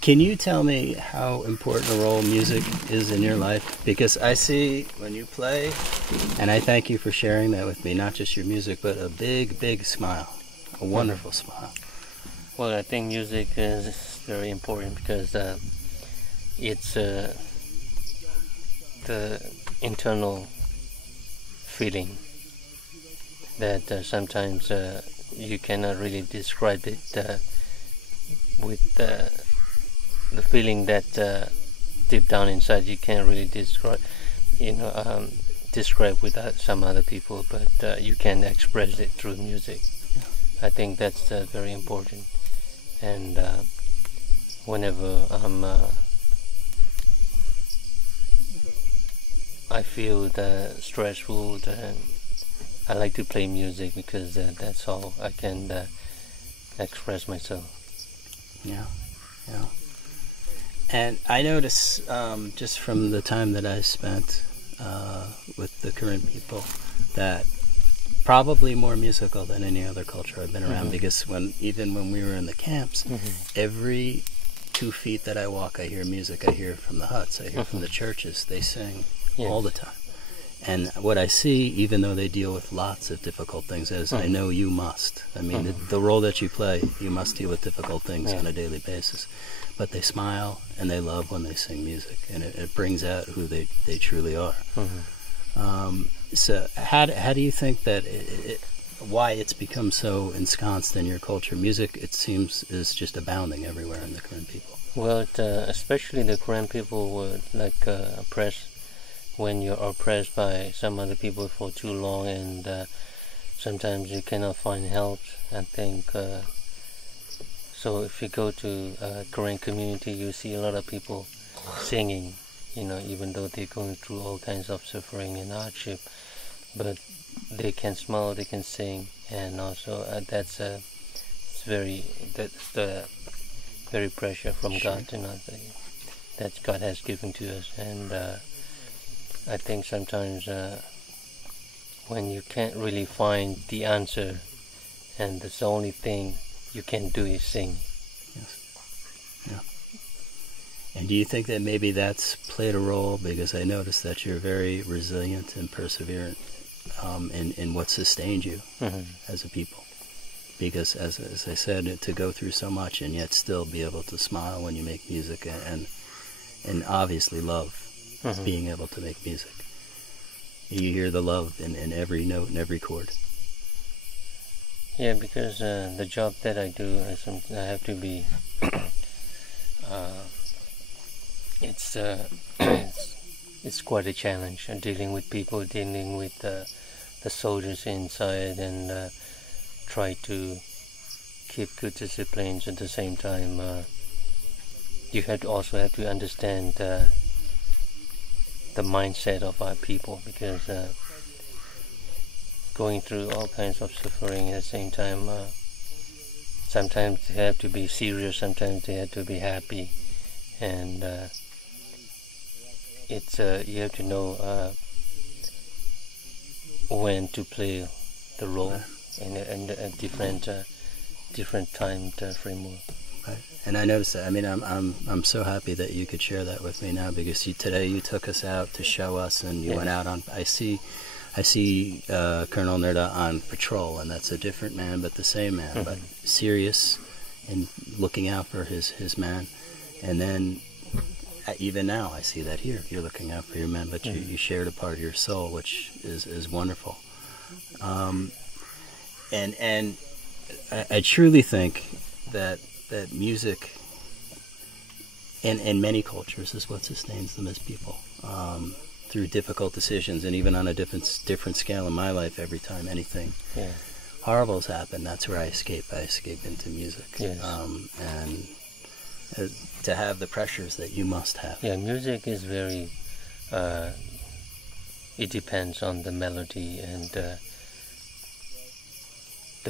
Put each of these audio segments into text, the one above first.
Can you tell me how important a role music is in your life? Because I see when you play, and I thank you for sharing that with me, not just your music, but a big, big smile, a wonderful smile. Well, I think music is very important because it's the internal feeling that sometimes you cannot really describe it with the feeling that deep down inside you can't really describe, describe with some other people, but you can express it through music. I think that's very important. And whenever I feel stressful, I like to play music because that's how I can express myself. Yeah. And I notice just from the time that I spent with the Korean people that probably more musical than any other culture I've been around, because even when we were in the camps, every 2 feet that I walk I hear music. I hear from the huts, I hear from the churches. They sing all the time. And what I see, even though they deal with lots of difficult things, as I know you must. I mean, the role that you play, you must deal with difficult things on a daily basis. But they smile and they love when they sing music, and it brings out who they truly are. So how do you think that why it's become so ensconced in your culture? Music, it seems, is just abounding everywhere in the Korean people. Well, especially the Korean people were like oppressed. When you're oppressed by some other people for too long, and sometimes you cannot find help, I think. So if you go to a Korean community, you see a lot of people singing, even though they're going through all kinds of suffering and hardship, but they can smile, they can sing, and also that's the very pressure from God, that God has given to us. And I think sometimes when you can't really find the answer, and that's the only thing you can do is sing. Yes. Yeah. And do you think that maybe that's played a role? Because I noticed that you're very resilient and perseverant in what sustained you as a people. Because as I said, to go through so much and yet still be able to smile when you make music, and obviously love being able to make music. You hear the love in every note and every chord. Yeah, because the job that I do, I have to be. It's quite a challenge, dealing with people, dealing with the soldiers inside, and try to keep good disciplines at the same time. You also have to understand the mindset of our people, because going through all kinds of suffering at the same time, sometimes they have to be serious, sometimes they have to be happy, and you have to know when to play the role in a different time framework. Right. And I noticed that. I mean, I'm so happy that you could share that with me now, because today you took us out to show us, and you went out on. I see Colonel Nerdah on patrol, and that's a different man, but the same man, but serious and looking out for his man. And then even now, I see that here. You're looking out for your men, but you shared a part of your soul, which is wonderful. And I truly think that music in many cultures is what sustains them as people, through difficult decisions, and even on a different scale in my life. Every time anything horrible has happened, that's where I escape into music. And to have the pressures that you must have. Music is very it depends on the melody and the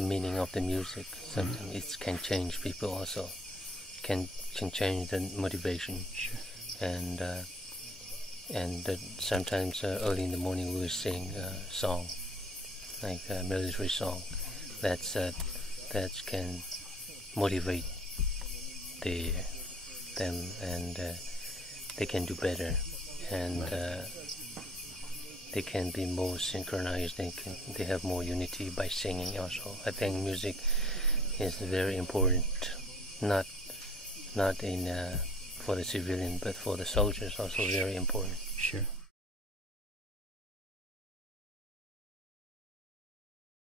meaning of the music. Sometimes it can change people also, can change the motivation. And sometimes early in the morning we will sing a song, like a military song, that can motivate them, and they can do better, and they can be more synchronized. They have more unity by singing. Also, I think music is very important, not in for the civilian, but for the soldiers also very important. Sure.